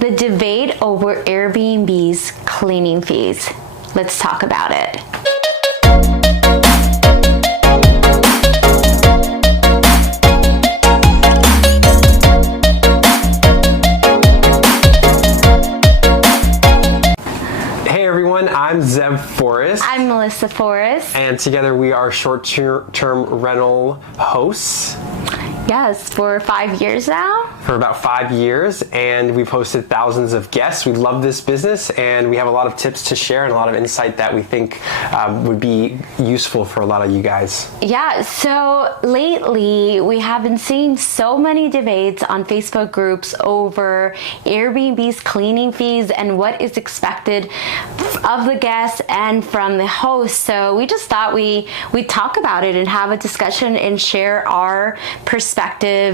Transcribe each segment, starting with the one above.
The debate over Airbnb's cleaning fees. Let's talk about it. Hey everyone, I'm Zev Forrest. I'm Melissa Forrest. And together we are short-term rental hosts. Yes, for 5 years now. For about 5 years, and we've hosted thousands of guests. We love this business, and we have a lot of tips to share and a lot of insight that we think would be useful for a lot of you guys. Yeah, so lately we have been seeing so many debates on Facebook groups over Airbnb's cleaning fees and what is expected of the guests and from the host. So we just thought we'd talk about it and have a discussion and share our perspective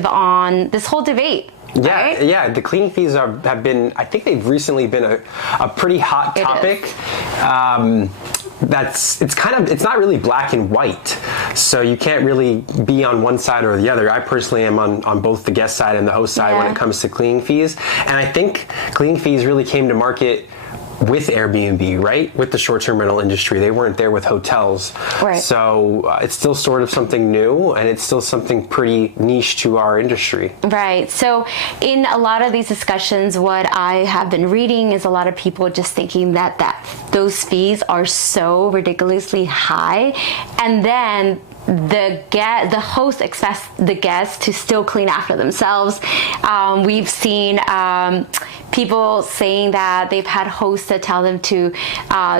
on this whole debate. Yeah, right? yeah. The cleaning fees have been, I think they've recently been a pretty hot topic. It's not really black and white, so you can't really be on one side or the other. I personally am on both the guest side and the host side when it comes to cleaning fees, and I think cleaning fees really came to market with Airbnb, right? With the short-term rental industry. They weren't there with hotels. Right. So it's still sort of something new, and it's still something pretty niche to our industry. Right. So in a lot of these discussions, what I have been reading is a lot of people just thinking that those fees are so ridiculously high, and then the host expects the guests to still clean after themselves. We've seen people saying that they've had hosts that tell them to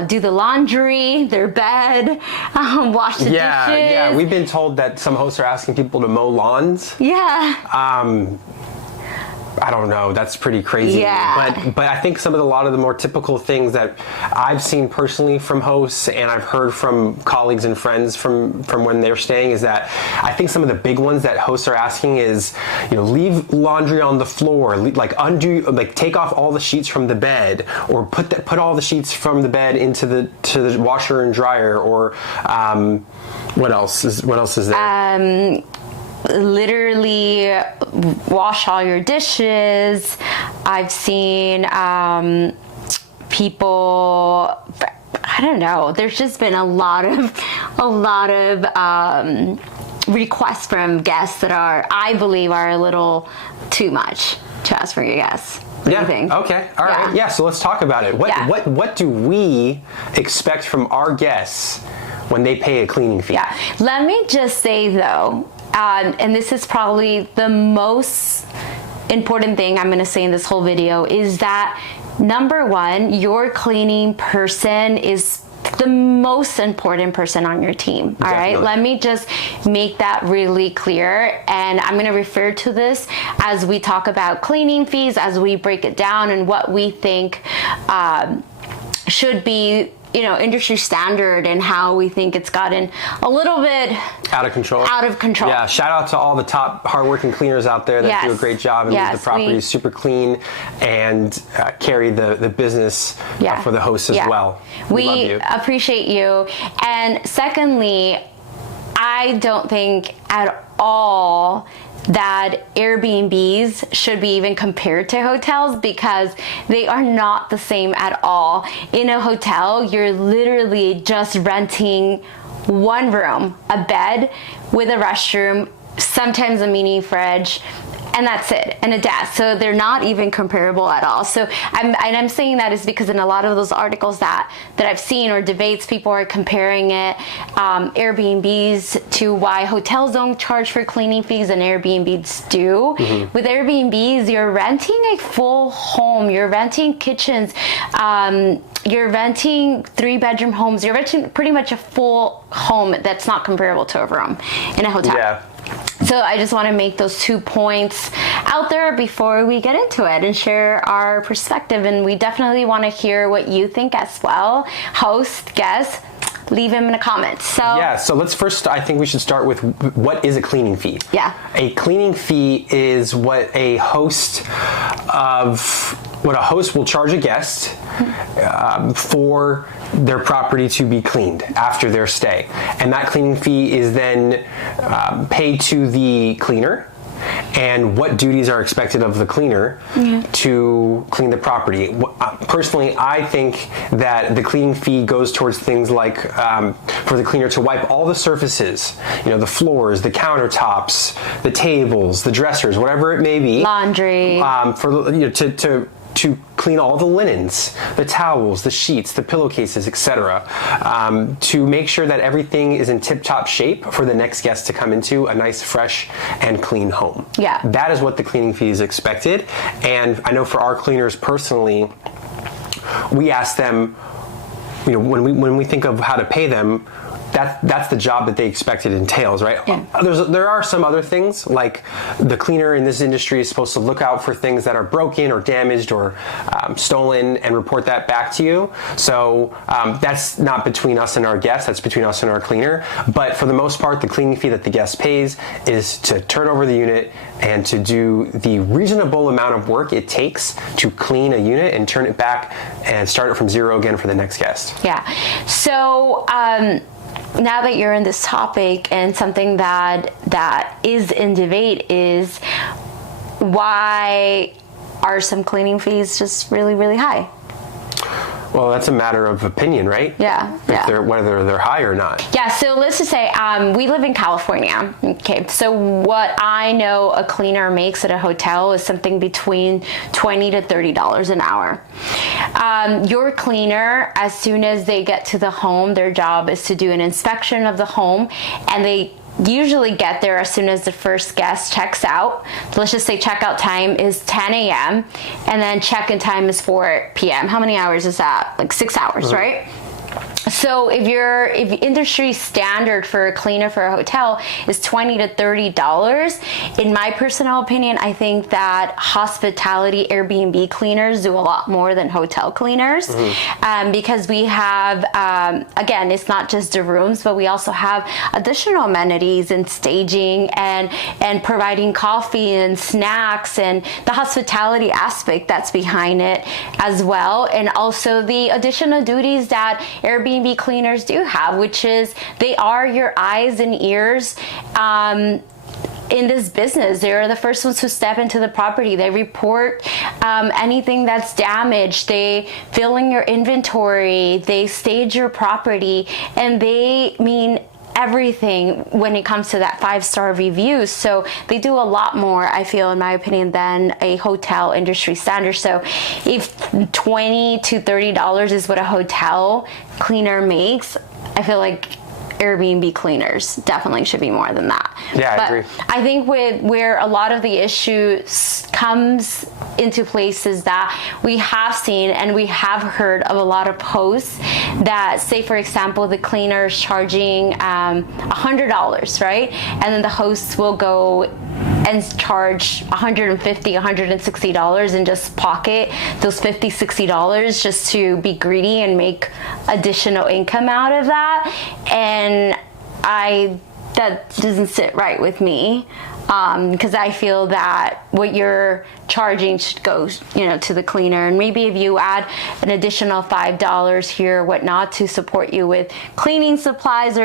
do the laundry, their bed, wash the dishes. Yeah, we've been told that some hosts are asking people to mow lawns. Yeah. I don't know. That's pretty crazy. Yeah. But I think a lot of the more typical things that I've seen personally from hosts, and I've heard from colleagues and friends from when they're staying, is that I think some of the big ones that hosts are asking is, leave laundry on the floor, take off all the sheets from the bed, or put all the sheets from the bed into the washer and dryer, or what else is there? Literally wash all your dishes. I've seen people, I don't know, there's just been a lot of requests from guests that I believe are a little too much to ask for your guests. Yeah. Okay. All right. Yeah. So let's talk about it. What do we expect from our guests when they pay a cleaning fee? Yeah. Let me just say though, and this is probably the most important thing I'm going to say in this whole video, is that number one, your cleaning person is the most important person on your team. All right, let me just make that really clear, and I'm going to refer to this as we talk about cleaning fees, as we break it down and what we think should be industry standard, and how we think it's gotten a little bit out of control. Yeah, shout out to all the top hardworking cleaners out there that do a great job and leave the property super clean and carry the business for the hosts as well. We love you. Appreciate you. And secondly, I don't think at all that Airbnbs should be even compared to hotels, because they are not the same at all. In a hotel, you're literally just renting one room, a bed with a restroom, sometimes a mini fridge, and that's it, and a desk. So they're not even comparable at all. So I'm saying that is because in a lot of those articles that I've seen, or debates, people are comparing it, Airbnbs, to why hotels don't charge for cleaning fees and Airbnbs do. Mm-hmm. With Airbnbs, you're renting a full home, you're renting kitchens, you're renting 3-bedroom homes, you're renting pretty much a full home that's not comparable to a room in a hotel. Yeah. So I just want to make those 2 points out there before we get into it and share our perspective. And we definitely want to hear what you think as well. Host, guest, leave them in the comments. So let's first, I think we should start with, what is a cleaning fee? Yeah. A cleaning fee is what a host will charge a guest for their property to be cleaned after their stay. And that cleaning fee is then paid to the cleaner, and what duties are expected of the cleaner to clean the property. Personally, I think that the cleaning fee goes towards things like for the cleaner to wipe all the surfaces, the floors, the countertops, the tables, the dressers, whatever it may be. Laundry. To clean all the linens, the towels, the sheets, the pillowcases, etc. To make sure that everything is in tip-top shape for the next guest to come into a nice, fresh, and clean home. Yeah. That is what the cleaning fee is expected. And I know for our cleaners personally, we ask them, when we think of how to pay them, that's the job that they expect it entails, right? Yeah. There are some other things, like the cleaner in this industry is supposed to look out for things that are broken or damaged or stolen and report that back to you. So that's not between us and our guests, that's between us and our cleaner. But for the most part, the cleaning fee that the guest pays is to turn over the unit and to do the reasonable amount of work it takes to clean a unit and turn it back and start it from zero again for the next guest. Yeah. So, now that you're in this topic, and something that is in debate is, why are some cleaning fees just really, really high? Well, that's a matter of opinion, right? Yeah. Whether they're high or not. Yeah, so let's just say we live in California. Okay, so what I know a cleaner makes at a hotel is something between $20 to $30 an hour. Your cleaner, as soon as they get to the home, their job is to do an inspection of the home, and they usually get there as soon as the first guest checks out. Let's just say checkout time is 10 a.m. and then check-in time is 4 p.m. How many hours is that? Like 6 hours, right? So if industry standard for a cleaner for a hotel is $20 to $30, in my personal opinion, I think that hospitality Airbnb cleaners do a lot more than hotel cleaners, because we have, again, it's not just the rooms, but we also have additional amenities and staging and providing coffee and snacks and the hospitality aspect that's behind it as well. And also the additional duties that Airbnb cleaners do have, which is they are your eyes and ears in this business. They're the first ones who step into the property. They report anything that's damaged. They fill in your inventory. They stage your property, and they mean everything when it comes to that 5-star review. So they do a lot more, I feel, in my opinion, than a hotel industry standard. So if $20 to $30 is what a hotel cleaner makes, I feel like Airbnb cleaners definitely should be more than that. Yeah, but I agree. I think where a lot of the issue comes into place is that we have seen and we have heard of a lot of posts that say, for example, the cleaner is charging $100, right? And then the hosts will go and charge $150, $160 and just pocket those $50, $60 just to be greedy and make additional income out of that. And that doesn't sit right with me, because I feel that what you're charging should go, to the cleaner. And maybe if you add an additional $5 here or whatnot to support you with cleaning supplies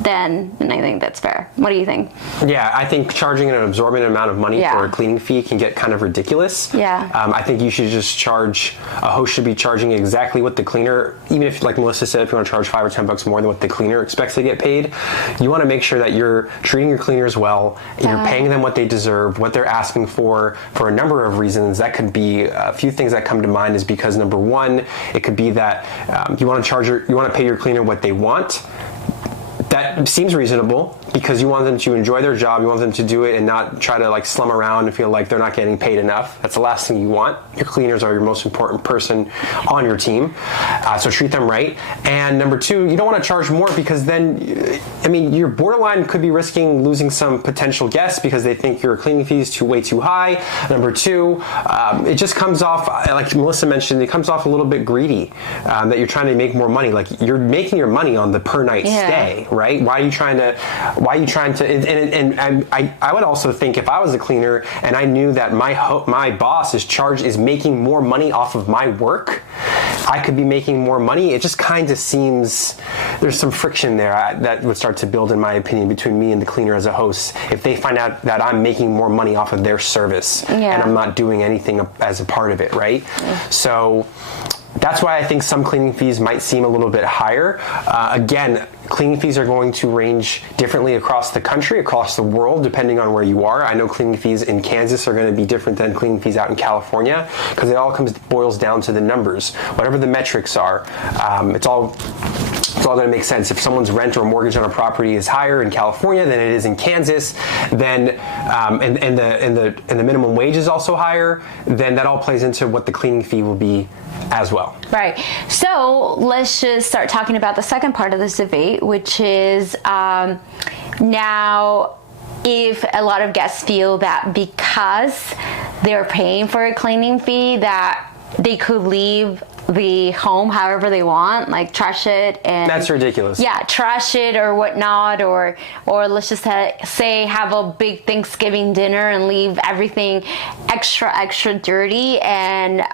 then I think that's fair. What do you think? Yeah, I think charging an absorbent amount of money for a cleaning fee can get kind of ridiculous. Yeah. I think you should just a host should be charging exactly what the cleaner, even if, like Melissa said, if you want to charge $5 or $10 more than what the cleaner expects to get paid, you want to make sure that you're treating your cleaners well, you're paying them what they deserve, what they're asking for a number of reasons. That could be a few things that come to mind is because, number one, it could be that you want to pay your cleaner what they want. That seems reasonable because you want them to enjoy their job, you want them to do it and not try to slum around and feel like they're not getting paid enough. That's the last thing you want. Your cleaners are your most important person on your team, so treat them right. And number two, you don't want to charge more because then, your borderline could be risking losing some potential guests because they think your cleaning fee is way too high. Number two, it just comes off, like Melissa mentioned, it comes off a little bit greedy, that you're trying to make more money. Like, you're making your money on the per night stay, right? Why are you trying to Why are you trying to? And I would also think if I was a cleaner and I knew that my boss is making more money off of my work, I could be making more money. It just kind of seems there's some friction there that would start to build, in my opinion, between me and the cleaner as a host. If they find out that I'm making more money off of their service and I'm not doing anything as a part of it, right? So that's why I think some cleaning fees might seem a little bit higher. Again, cleaning fees are going to range differently across the country, across the world, depending on where you are. I know cleaning fees in Kansas are going to be different than cleaning fees out in California, because it all boils down to the numbers. Whatever the metrics are, it's all going to make sense. If someone's rent or mortgage on a property is higher in California than it is in Kansas, then and the minimum wage is also higher, then that all plays into what the cleaning fee will be as well. Right. So let's just start talking about the second part of this debate, which is now if a lot of guests feel that because they're paying for a cleaning fee that they could leave the home however they want, like trash it, and that's ridiculous. Yeah, trash it or whatnot, or let's just say have a big Thanksgiving dinner and leave everything extra dirty, and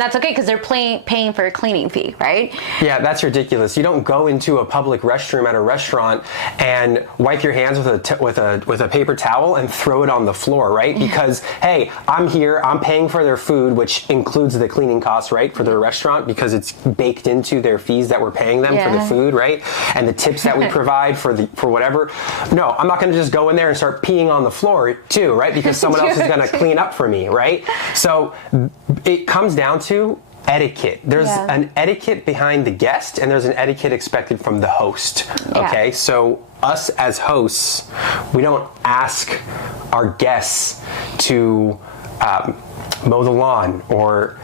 that's okay because they're paying for a cleaning fee, right? Yeah, that's ridiculous. You don't go into a public restroom at a restaurant and wipe your hands with a paper towel and throw it on the floor, right? Because hey, I'm here, I'm paying for their food, which includes the cleaning costs, right, for their restaurant, because it's baked into their fees that we're paying them for the food, right? And the tips that we provide for whatever. No, I'm not going to just go in there and start peeing on the floor too, right? Because someone else is going to clean up for me, right? So it comes down to etiquette. There's an etiquette behind the guest, and there's an etiquette expected from the host. Okay, so us as hosts, we don't ask our guests to mow the lawn, or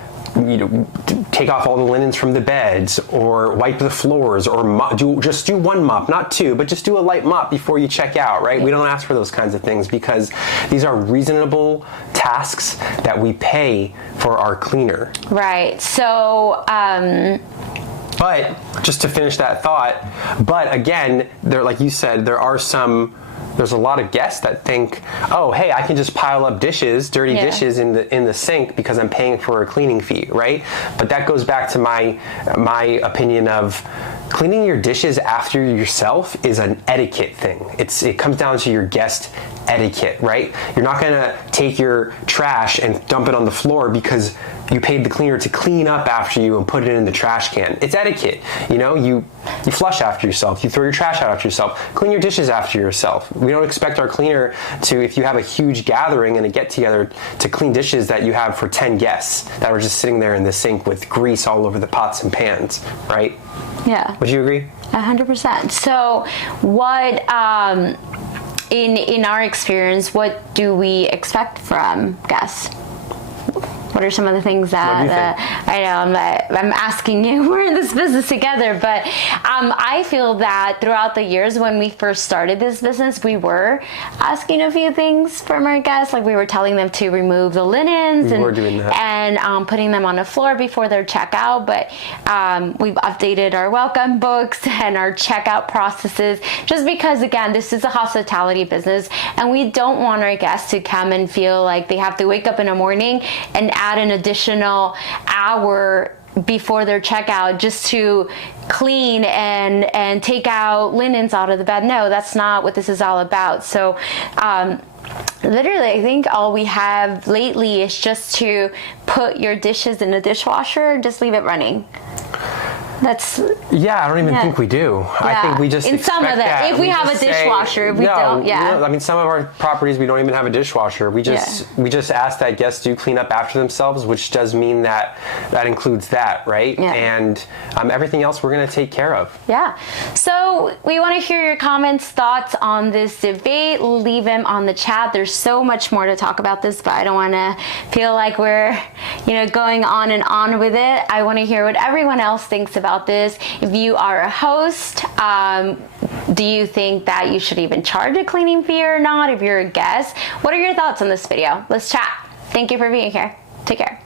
take off all the linens from the beds, or wipe the floors, or just do one mop, not two, but just do a light mop before you check out, right? We don't ask for those kinds of things because these are reasonable tasks that we pay for our cleaner. Right. So, but just to finish that thought, but again, like you said, there's a lot of guests that think, oh, hey, I can just pile up dirty dishes in the sink because I'm paying for a cleaning fee, right? But that goes back to my opinion of cleaning your dishes after yourself is an etiquette thing. It comes down to your guest etiquette, right? You're not gonna take your trash and dump it on the floor because you paid the cleaner to clean up after you and put it in the trash can. It's etiquette. You flush after yourself, you throw your trash out after yourself, clean your dishes after yourself. We don't expect our cleaner to, if you have a huge gathering and a get together, to clean dishes that you have for 10 guests that were just sitting there in the sink with grease all over the pots and pans, right? Yeah. Would you agree? 100%. So what, in our experience, what do we expect from guests? What are some of the things that I know I'm asking you? We're in this business together, but I feel that throughout the years when we first started this business, we were asking a few things from our guests. Like we were telling them to remove the linens and putting them on the floor before their checkout. But we've updated our welcome books and our checkout processes, just because again, this is a hospitality business, and we don't want our guests to come and feel like they have to wake up in the morning and add an additional hour before their checkout just to clean and take out linens out of the bed. No, that's not what this is all about. So literally, I think all we have lately is just to put your dishes in the dishwasher and just leave it running. That's I don't even think we do. I think we just in some of them. If we have a dishwasher, if we don't, I mean, some of our properties we don't even have a dishwasher. We just ask that guests do clean up after themselves, which does mean that includes that, right? Yeah. And everything else we're going to take care of. Yeah. So we want to hear your comments, thoughts on this debate. Leave them on the chat. There's so much more to talk about this, but I don't want to feel like we're going on and on with it. I want to hear what everyone else thinks about this. If you are a host, do you think that you should even charge a cleaning fee or not? If you're a guest, what are your thoughts on this video? Let's chat. Thank you for being here. Take care.